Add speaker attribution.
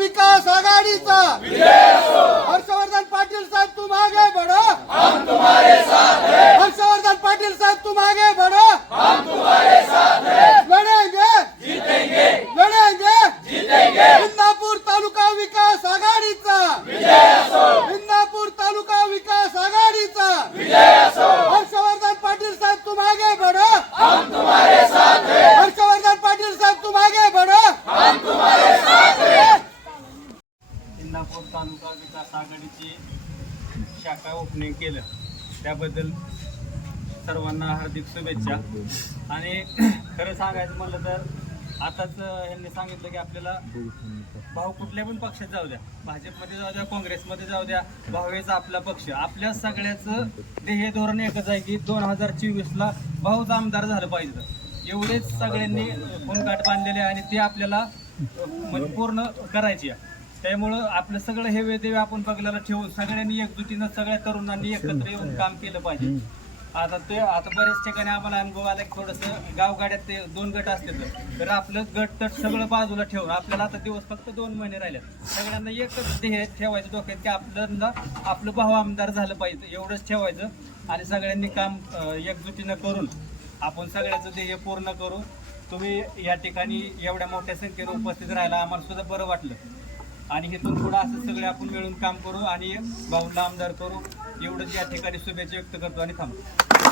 Speaker 1: विकास आघाडीचा. हो. इंदापूर तालुका विकास आघाडीची
Speaker 2: शाखा ओपनिंग केलं. त्याबद्दल सर्वांना हार्दिक शुभेच्छा. आणि खरं सांगायचं म्हणलं तर आताच यांनी सांगितलं की आपल्याला भाऊ कुठल्या पण पक्षात जाऊ द्या. भाजपमध्ये जाऊ द्या काँग्रेसमध्ये जाऊ द्या. भावेचा आपला पक्ष. आपल्या सगळ्याचं ध्येय धोरण एकच आहे की दोन हजार चोवीसला भाऊच आमदार झालं पाहिजे. एवढेच सगळ्यांनी फोनकाट बांधलेले आहे आणि ते आपल्याला म्हणजे पूर्ण करायची. आहे त्यामुळं आपलं सगळं हे वेदेवे आपण बघल्याला ठेवून सगळ्यांनी एकजुटीनं सगळ्या तरुणांनी एकत्र येऊन काम केलं पाहिजे. आता ते आता बऱ्याच ठिकाणी आम्हाला अनुभव आला की थोडंसं गावगाड्यात ते दोन गट असते तर. तर आपलं गट तट सगळं बाजूला ठेवून आपल्याला आता दिवस फक्त दोन महिने राहिले सगळ्यांना एकच ध्येय ठेवायचं डोक्यात की आपल्याला आपलं भाऊ आमदार झालं पाहिजे एवढंच ठेवायचं आणि सगळ्यांनी काम एकजुटीनं करून आपण सगळ्याचं ध्येय पूर्ण करू तुम्ही या ठिकाणी एवढ्या मोठ्या संख्येने उपस्थित राहायला आम्हाला सुद्धा बरं वाटलं. आणि हेतून पुढं असं सगळे आपण मिळून काम करू आणि भाऊला आमदार करू. एवढंच या ठिकाणी शुभेच्छा व्यक्त करतो आणि थांबतो.